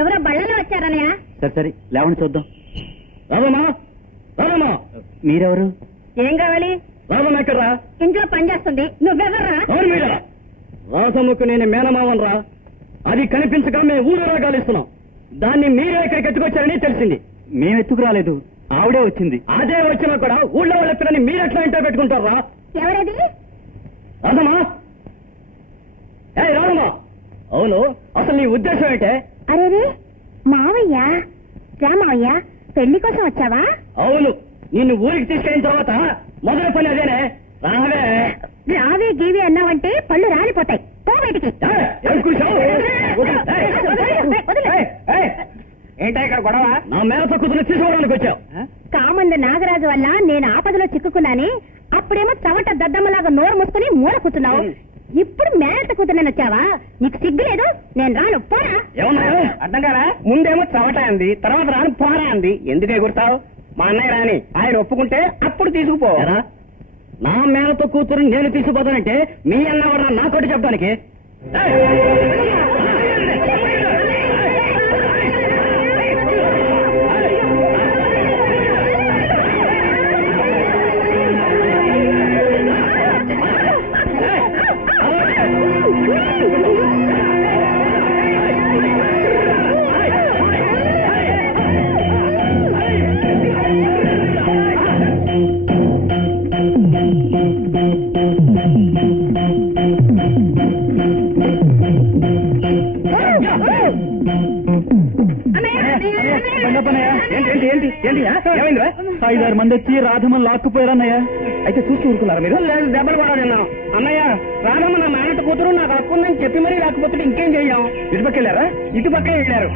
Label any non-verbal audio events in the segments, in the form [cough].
ఎవరో బళ్ళలో వచ్చారనయ్య సరే సరే లేవండి చూద్దాం. రామమ్మా రామమ్మా. మీరెవరు? ఏం కావాలి? రామమ్మ ఎక్కడ్రా? ఇంట్లో పని చేస్తుంది. నువ్వెవర్రా? అవును మీరా. రాసమ్మకు నేను మేనమావన్ రా అది కనిపించక మేము ఊరూరా గాలిస్తున్నాం దాన్ని మీరే ఇక్కడికి ఎత్తుకొచ్చారని తెలిసింది. మేము ఎత్తుకు రాలేదు. ఆవిడే వచ్చింది. అదే వచ్చినా కూడా ఊళ్ళో వాళ్ళు ఎత్తులని మీరు ఎట్లా ఇంట్లో పెట్టుకుంటారా? ఎవరది? రాదమ్మా అవును అసలు నీ ఉద్దేశం ఏంటే? అరేరే మావయ్య రామయ్య పెళ్ళి కోసం వచ్చావా? అవును నిన్ను ఊరికి తీసుకెళ్ళిన తర్వాత మొదటి పని అదేనే. రావే. రావే గీవి అన్నావంటే పళ్ళు రాలిపోతాయి. పో బయటికి. ఏంటా ఇక్కడ గొడవ? నా మేనతో కూతురు తీసుకోవడానికి వచ్చావు. కామంది నాగరాజు వల్ల నేను ఆపదలో చిక్కుకున్నాని అప్పుడేమో చవట దద్దమ్మలాగా నోరు మూసుకుని మూల కూర్చున్నావు. ఇప్పుడు మేనత కూతురు వచ్చావా? నీకు సిగ్గు లేదు నేను రాను పోరా. ఏమన్నా? అర్థం కాదా ముందేమో చవట అంది తర్వాత రాని పోరా అంది. ఎందుకు ఎగురుతావు? మా అన్నయ్య రాని ఆయన ఒప్పుకుంటే అప్పుడు తీసుకుపో. నా మేనతో కూతురు నేను తీసుకుపోతానంటే మీ అన్నవాడు నా తోటి చెప్పడానికి? చూసి ఊరుకున్నారు మీరు లేదు దెబ్బలు కూడా తిన్నాం. అన్నయ్య రాధమ్మ నా మేనట కూతురు నాకు హక్కు ఉందని చెప్పి మరీ రాకపోతే ఇంకేం చెయ్యాం ఇటు పక్క వెళ్ళారా? ఇటు పక్క వెళ్ళారు?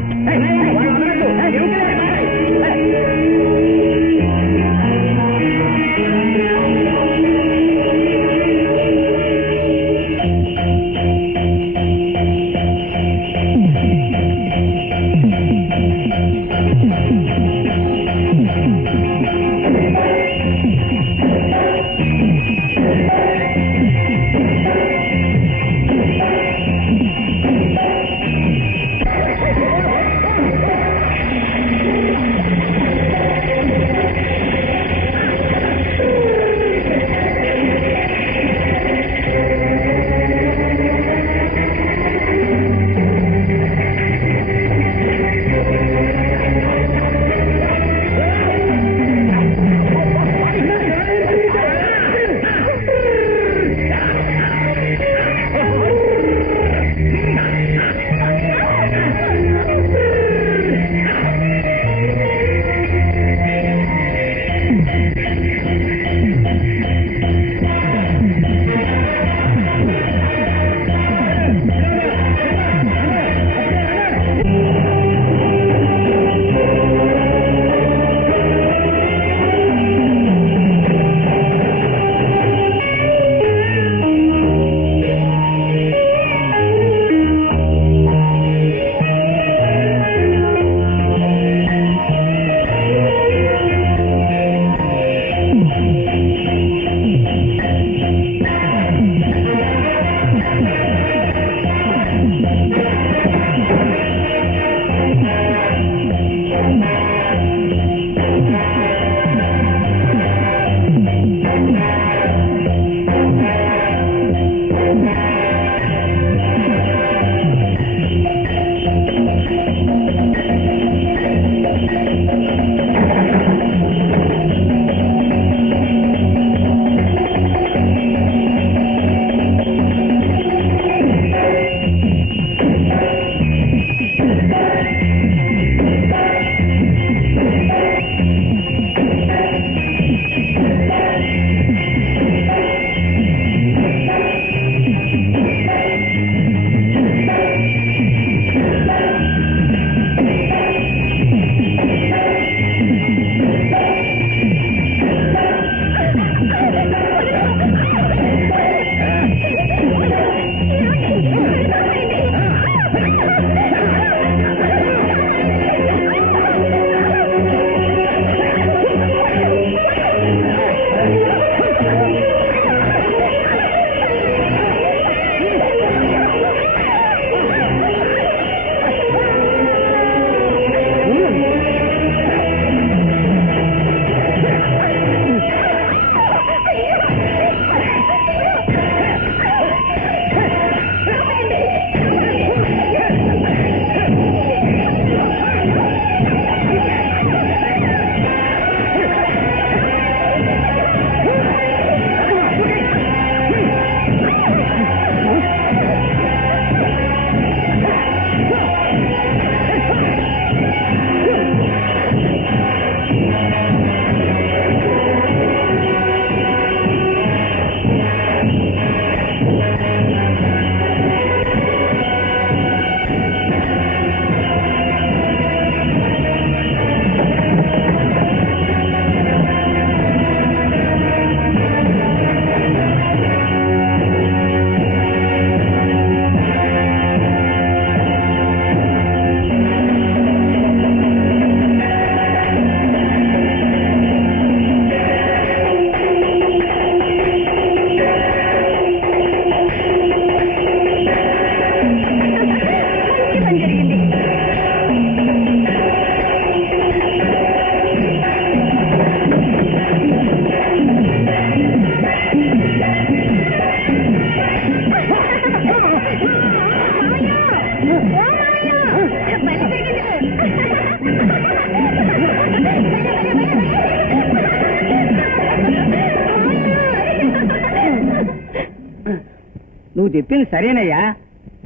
నువ్వు చెప్పింది సరేనయ్యా.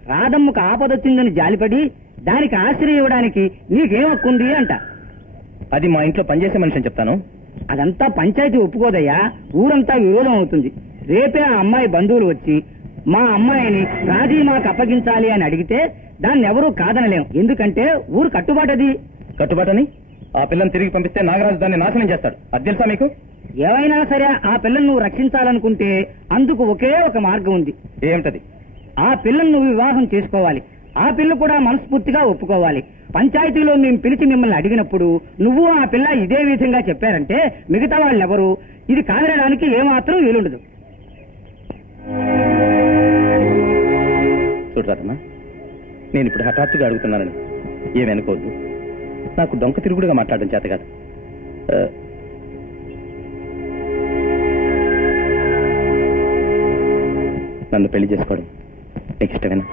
రాధమ్మకు ఆపదొచ్చిందని జాలిపడి దానికి ఆశ్రయం ఇవ్వడానికి నీకేం హక్కుంది అంట. అది మా ఇంట్లో పనిచేసే మనిషి అని చెప్తాను. అదంతా పంచాయతీ ఒప్పుకోదయ్యా. ఊరంతా విరోధం అవుతుంది. రేపే ఆ అమ్మాయి బంధువులు వచ్చి మా అమ్మాయిని రాజీ మాకు అప్పగించాలి అని అడిగితే దాన్ని ఎవరూ కాదనలేం. ఎందుకంటే ఊరు కట్టుబాటది. కట్టుబాటని? ఆ పిల్లని తిరిగి పంపిస్తే నాగరాజు దాన్ని నాశనం చేస్తాడు. అది తెలుసా మీకు? ఏమైనా సరే ఆ పిల్లను నువ్వు రక్షించాలనుకుంటే అందుకు ఒకే ఒక మార్గం ఉంది. ఏమిటది? ఆ పిల్లను నువ్వు వివాహం చేసుకోవాలి. ఆ పిల్ల కూడా మనస్ఫూర్తిగా ఒప్పుకోవాలి. పంచాయతీలో మేము పిలిచి మిమ్మల్ని అడిగినప్పుడు నువ్వు ఆ పిల్ల ఇదే విధంగా చెప్పారంటే మిగతా వాళ్ళెవరు? ఇది కాదనడానికి ఏమాత్రం వీలుండదు. చూడు రాదమ్మా నేను ఇప్పుడు హఠాత్తుగా అడుగుతున్నానని ఏమనుకోవద్దు నాకు డొంక తిరుగుడుగా మాట్లాడడం చేత కాదు. నన్ను పెళ్ళి చేసుకోవడం నీకు ఇష్టమేనా?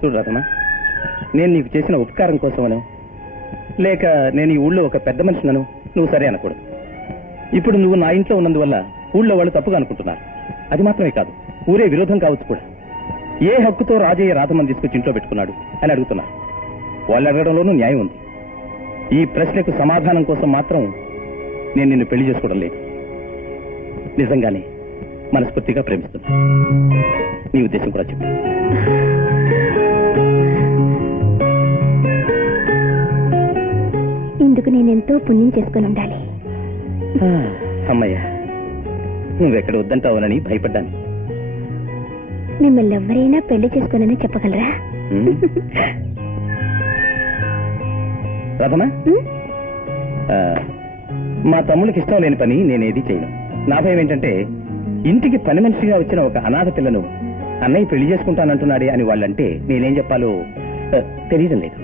చూడు రాధమ్మా నేను నీకు చేసిన ఉపకారం కోసమను లేక నేను ఈ ఊళ్ళో ఒక పెద్ద మనిషినను నువ్వు సరే అనకూడదు. ఇప్పుడు నువ్వు నా ఇంట్లో ఉన్నందువల్ల ఊళ్ళో వాళ్ళు తప్పుగా అనుకుంటున్నారు. అది మాత్రమే కాదు ఊరే విరోధం కావచ్చు కూడా. ఏ హక్కుతో రాజయ్య రాధమని తీసుకొచ్చి ఇంట్లో పెట్టుకున్నాడు అని అడుగుతున్నారు వాళ్ళు అడగడంలోనూ న్యాయం ఉంది. ఈ ప్రశ్నకు సమాధానం కోసం మాత్రం నేను నిన్ను పెళ్ళి చేసుకోవడం లేదు. నిజంగానే మనస్ఫూర్తిగా ప్రేమిస్తున్నా. నీ ఉద్దేశం కూడా చెప్పు. ఇందుకు నేనెంతో పుణ్యం చేసుకుని ఉండాలి. అమ్మయ్య నువ్వెక్కడ వద్దంటావునని భయపడ్డాను. మిమ్మల్ని ఎవరైనా పెళ్ళి చేసుకోనని చెప్పగలరా మా తమ్ముడికి ఇష్టం లేని పని నేనేది చేయను నా భయం ఏంటంటే ఇంటికి పని మనిషిగా వచ్చిన ఒక అనాథ పిల్లను అన్నయ్య పెళ్ళి చేసుకుంటానంటున్నాడే అని వాళ్ళంటే నేనేం చెప్పాలో తెలియడం లేదు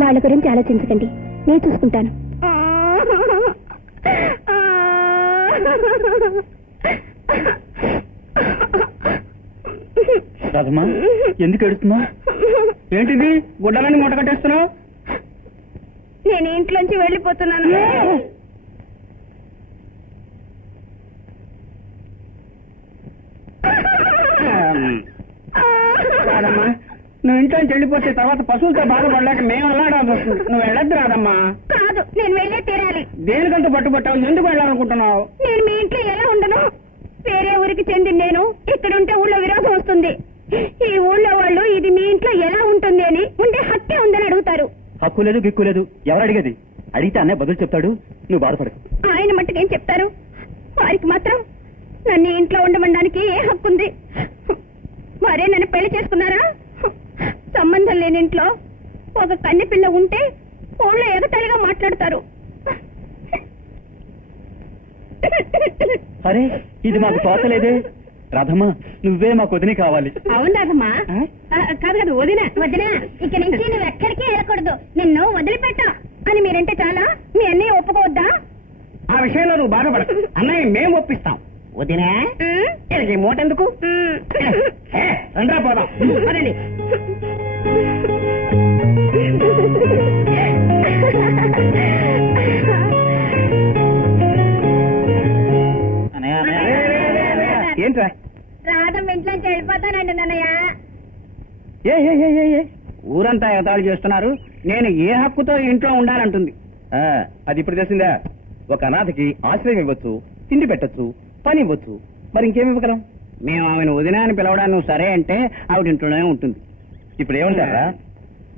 వాళ్ళ గురించి ఆలోచించకండి నేను చూసుకుంటాను రాధమ్మా ఎందుకు ఎడుతున్నావు ఏంటిది? గుడ్డలని మూట కట్టేస్తున్నావు? నేను ఇంట్లోంచి వెళ్ళిపోతున్నాను. రాదమ్మా నువ్వు ఇంట్లో వెళ్ళిపోతే తర్వాత పశువులతో బాధపడలేక మేము వెళ్ళాడాల్సి వస్తుంది నువ్వు వెళ్ళొద్దు రాదమ్మా. కాదు నేను వెళ్ళే తీరాలి. దేనికంత పట్టుబట్టావు? ఎందుకు వెళ్ళాలనుకుంటున్నావు? నేను మీ ఇంట్లో ఎలా ఉండను? వేరే ఊరికి చెందిన నేను ఇక్కడ ఉంటే ఊళ్ళో విరోధం వస్తుంది. ఈ ఊళ్ళో వాళ్ళు ఇది మీ ఇంట్లో ఎలా ఉంటుంది అని ఉండే హత్య ఉందని అడుగుతారు. హక్కు లేదు గిక్కు లేదు. ఎవరు అడిగేది? అడిగితే అన్నయ్య బదులు చెప్తాడు. నువ్వు బాధపడకు. ఆయన మట్టుకు ఏం చెప్తారు? వారికి మాత్రం నన్ను ఇంట్లో ఉండమనడానికి ఏ హక్కు ఉంది? మరే నన్ను పెళ్ళి చేసుకున్నారా? సంబంధం లేని ఇంట్లో ఒక కన్నె పిల్ల ఉంటే ఊళ్ళో ఎగతాళిగా మాట్లాడతారు. అరే ఇది మాకు తోచలేదే. రాధమ్మా నువ్వే మాకు వదిలి కావాలి. అవును రాదమ్మా ఆ? కాదు కాదు వదిన వదిన. ఇక నుంచి నువ్వు ఎక్కడికి వెళ్ళకూడదు. నిన్ను వదిలిపెట్టా. అని మీరంటే చాలా మీ అన్నయ్య ఒప్పుకోవద్దా? ఆ విషయంలో నువ్వు బాధపడ అన్నయ్య మేము ఒప్పిస్తాం. వదినా ఈ మూట ఎందుకు ఉమ్. ఏ, రండ్రా పోదాం. ఎగతాళి చేస్తున్నారు. నేను ఏ హక్కుతో ఇంట్లో ఉండాలంటుంది. ఆ, అది ఇప్పుడు తెలిసిందా? ఒక అనాథకి ఆశ్రయం ఇవ్వచ్చు తిండి పెట్టొచ్చు పని ఇవ్వచ్చు. మరి ఇంకేమి ఇవ్వగలం? మేము ఆమెను వదినా అని పిలవడానికి నువ్వు సరే అంటే ఆవిడ ఇంట్లోనే ఉంటుంది. ఇప్పుడు ఏమంటారా?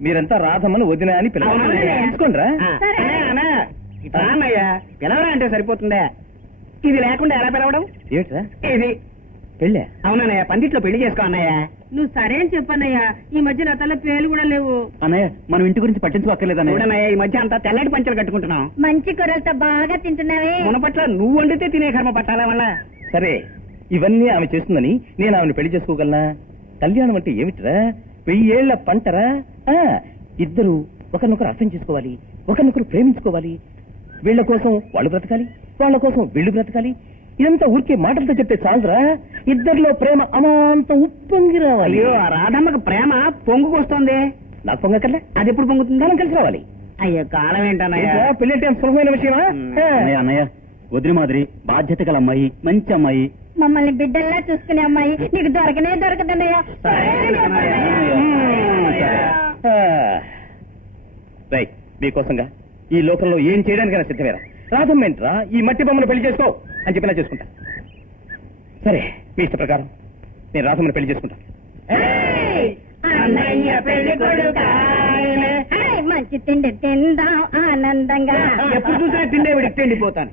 మీరంతా రాధమ్మను వదిన అని పిలవాలి. తీసుకోండిరా. ఆ, ఇట్లా అన్నయ్య. పిలవరా అంటే సరిపోతుందా? ఇది లేకుండా ఎలా పిలవడం? ఇది. పెళ్ళే? అవునన్నయ్య పందిట్లో పెళ్ళి చేసుకో అన్నయ్య. నువ్వు సరే అని చెప్పన్నయ్యా ఈ మధ్య నా తల పేలు కూడా లేవు. అన్నయ్య మనం ఇంటి గురించి పట్టించుకోక్కర్లేదన్నయ్య చూడన్నయ్య ఈ మధ్య అంతా తెల్లటి పంచలు కట్టుకుంటున్నాం. మంచి కూరలతో బాగా తింటున్నావే. మునపట్ల నువ్వు వండితే తినే కర్మ పట్టాలా వల్ల. సరే ఇవన్నీ ఆమె చేస్తుందని నేను ఆమెను పెళ్ళి చేసుకోగలనా? కళ్యాణం అంటే ఏమిట్రా? వెయ్యేళ్ళ పంటరా? ఆ, ఇద్దరు ఒకరినొకరు అర్థం చేసుకోవాలి ఒకరినొకరు ప్రేమించుకోవాలి. వీళ్ళ కోసం వాళ్ళు బ్రతకాలి వాళ్ళ కోసం వీళ్ళు బ్రతకాలి. ఇదంతా ఊరికే మాటలతో చెప్తే చాలరా? ఇద్దరిలో ప్రేమ అమాంతం ఉప్పొంగి రావాలి. అయ్యో ఆ రాధమ్మకు ప్రేమ పొంగుకొస్తుంది. నాకు పొంగకర్లే అది ఎప్పుడు పొంగుతుందా మనం కలిసి రావాలి. అయ్యో కాలం ఏంటన్నయ్య? ఏంట్రా, పెళ్ళి అంటే సులభమైన విషయమా. అన్నయ్య అన్నయ్య వదిలి మాదిరి బాధ్యత గల అమ్మాయి మంచి అమ్మాయి. మమ్మల్ని బిడ్డల్లా చూసుకునే అమ్మాయి నీకు దొరకనే దొరకదన్నయ్యా. రై మీకోసంగా ఈ లోకంలో ఏం చేయడానికైనా సిద్ధమేరా. రాధమ్మేంట్రా ఈ మట్టి బొమ్మను పెళ్ళి చేసుకో అని చెప్పినా చేసుకుంటా. సరే మీ ఇష్ట ప్రకారం. నేను రాధమ్మని పెళ్ళి చేసుకుంటా. అన్నయ్య పెళ్ళి కొడుకాయనే. హాయ్, మంచి తిండి తిందాం ఆనందంగా. ఎప్పుడు చూసినా తిండే విడికి తిండిపోతాను.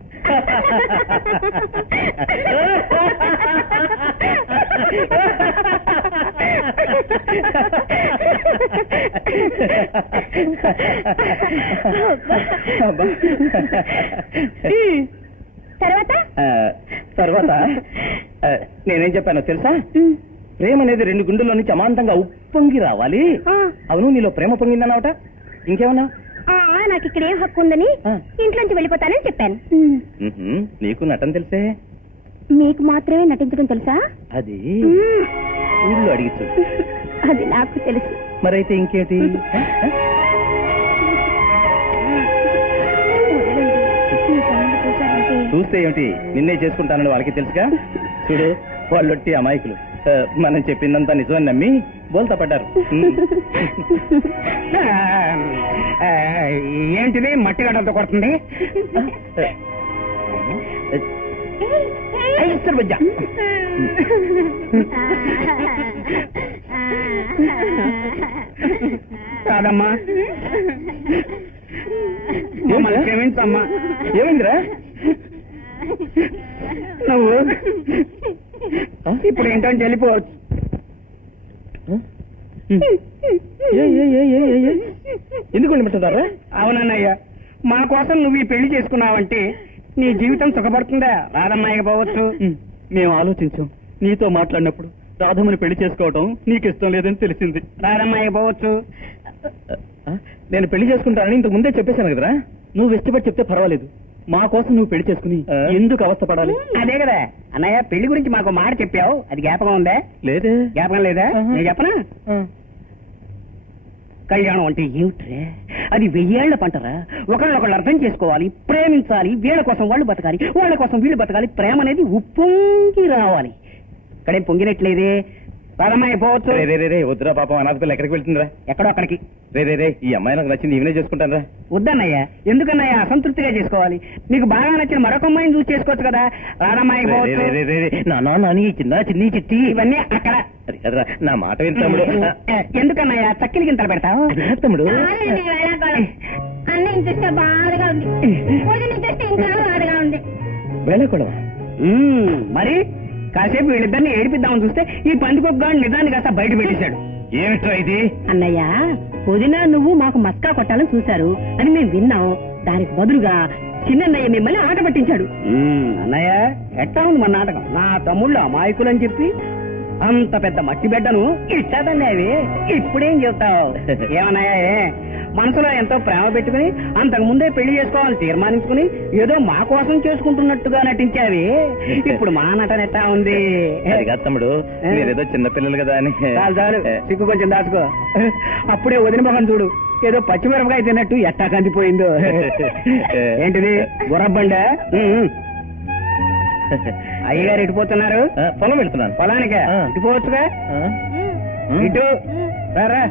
తర్వాత? తర్వాత? నేనేం చెప్పానో తెలుసా? ప్రేమ అనేది రెండు గుండెల్లో నుంచి అమాంతంగా ఉప్పొంగి రావాలి. అవును నీలో ప్రేమ పొంగిందన్నావట ఇంకేమన్నా? ఆ, నాకు ఇక్కడ ఏం హక్కు ఉందని. ఇంట్లోంచి వెళ్ళిపోతానని చెప్పాను. నీకు నటన తెలిసే? మీకు మాత్రమే నటించడం తెలుసా? అది ఊళ్ళో అడిగి అది నాకు తెలుసు. మరైతే ఇంకేంటి? [laughs] చూస్తే ఏమిటి? నిన్నే చేసుకుంటానని వాళ్ళకి తెలుసుగా? చూడు వాళ్ళొట్టి అమాయకులు. మనం చెప్పిందంతా నిజమని నమ్మి బోల్తా పడ్డారు. ఏంటిది? మట్టి గడ్డలతో కొడుతుంది? కాదమ్మా. మమ్మల్ని క్షమించమ్మా. ఏమైందిరా? నువ్వు? ఇప్పుడు ఏంటని చెల్లిపోవచ్చు? ఎందుకు వెళ్ళిపెట్టారా అవునన్నయ్య మా కోసం నువ్వు ఈ పెళ్ళి చేసుకున్నావంటే నీ జీవితం సుఖపడుతుందా? రాదమ్మాయికి పోవచ్చు. మేము ఆలోచించాం. నీతో మాట్లాడినప్పుడు రాధమ్మని పెళ్ళి చేసుకోవటం నీకు ఇష్టం లేదని తెలిసింది. రాదమ్మాయికి పోవచ్చు. నేను పెళ్ళి చేసుకుంటానని ఇంతకు ముందే చెప్పేశాను కదరా? నువ్వు ఇష్టపడి చెప్తే పర్వాలేదు. మా కోసం నువ్వు పెళ్ళి చేసుకుని? ఎందుకు అవస్థపడాలి? అదే కదా. అన్నయ్య పెళ్ళి గురించి మాకు మాట చెప్పావు. అది జ్ఞాపకం ఉందా? లేదే. జ్ఞాపకం లేదా. నేను చెప్పనా. కళ్యాణం అంటే ఏమిట్రే? అది వెయ్యేళ్ళ పంటరా? ఒకళ్ళొకళ్ళు అర్థం చేసుకోవాలి ప్రేమించాలి వీళ్ళ కోసం వాళ్ళు బతకాలి వాళ్ళ కోసం వీళ్ళు బతకాలి. ప్రేమ అనేది ఉప్పొంగి రావాలి. ఇక్కడేం పొంగినట్లేదే? రాదమ్మాయి పోవచ్చు రే రే వద్దురా పాపం అనాథ పిల్ల ఎక్కడికి వెళ్తుందిరా? ఎక్కడో అక్కడికి. రే రే రే ఈ అమ్మాయి నాకు నచ్చింది ఈవెనే చేసుకుంటాను రా వద్దన్నయ్య ఎందుకన్నయ్య? అసంతృప్తిగా చేసుకోవాలి. నీకు బాగా నచ్చిన మరొక అమ్మాయిని చూసి చేసుకోవచ్చు కదా. నాని చిన్న చిన్ని చిట్టి. ఇవన్నీ అక్కడ. నా మాట విని తమ్ముడు. ఎందుకన్నయ్య? చక్కిలి గింతలు పెడతావు? తమ్ముడు. చూస్తే బాధగా ఉంది. వదిన చూస్తే ఇంకా బాధగా ఉంది. వేళకూడవా మ్మ్, మరి? కాసేపు వీళ్ళిద్దరిని ఏడిపిద్దామని చూస్తే ఈ పందికొగ్గాడు నిజాన్ని కాస్త బయట పెట్టేశాడు. ఏమిట్రా ఇది? అన్నయ్య వదిన నువ్వు మాకు మస్కా కొట్టాలని చూశారు. అని మేము విన్నాం. దానికి బదులుగా చిన్నన్నయ్య మిమ్మల్ని ఆట పట్టించాడు. అన్నయ్య ఎట్టా ఉంది మన నాటకం? నా తమ్ముళ్ళు అమాయకులు అని చెప్పి అంత పెద్ద మట్టి బిడ్డను అవి. ఇప్పుడేం చెప్తావు? [laughs] ఏమన్నాయా? మనసులో ఎంతో ప్రేమ పెట్టుకుని అంతకు ముందే పెళ్ళి చేసుకోవాలని తీర్మానించుకుని ఏదో మా కోసం చేసుకుంటున్నట్టుగా నటించావి. ఇప్పుడు మా నటన ఎట్టా ఉంది? అది కాదు తమ్ముడు మీరేదో చిన్న పిల్లలు కదా అని. చాలు చాలు. సిగ్గు కొంచెం దాచుకో. అప్పుడే వదిన మొహం చూడు. ఏదో పచ్చిమిరపకాయ తిన్నట్టు ఎట్టా కందిపోయిందో. ఏంటిది? గుర్రబండ? అయ్యగారు ఇటు పోతున్నారు? ఆ, పొలం వెళ్తున్నాను. పొలానికే? ఆ. ఇటు రారా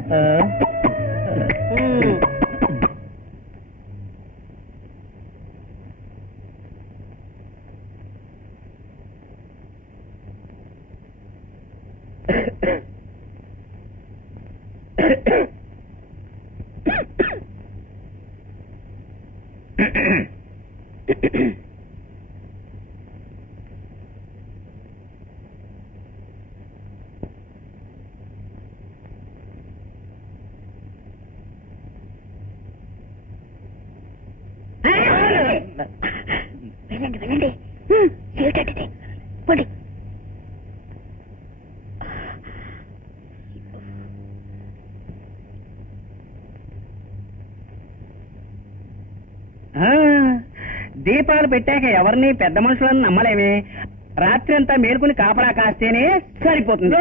వెళ్ళండి వెళ్ళండి ఏమిటంటే పోండి. దీపాలు పెట్టాక ఎవరిని పెద్ద మనుషులను నమ్మలేమే. రాత్రి అంతా మేలుకుని కాపలా కాస్తేనే సరిపోతుంది.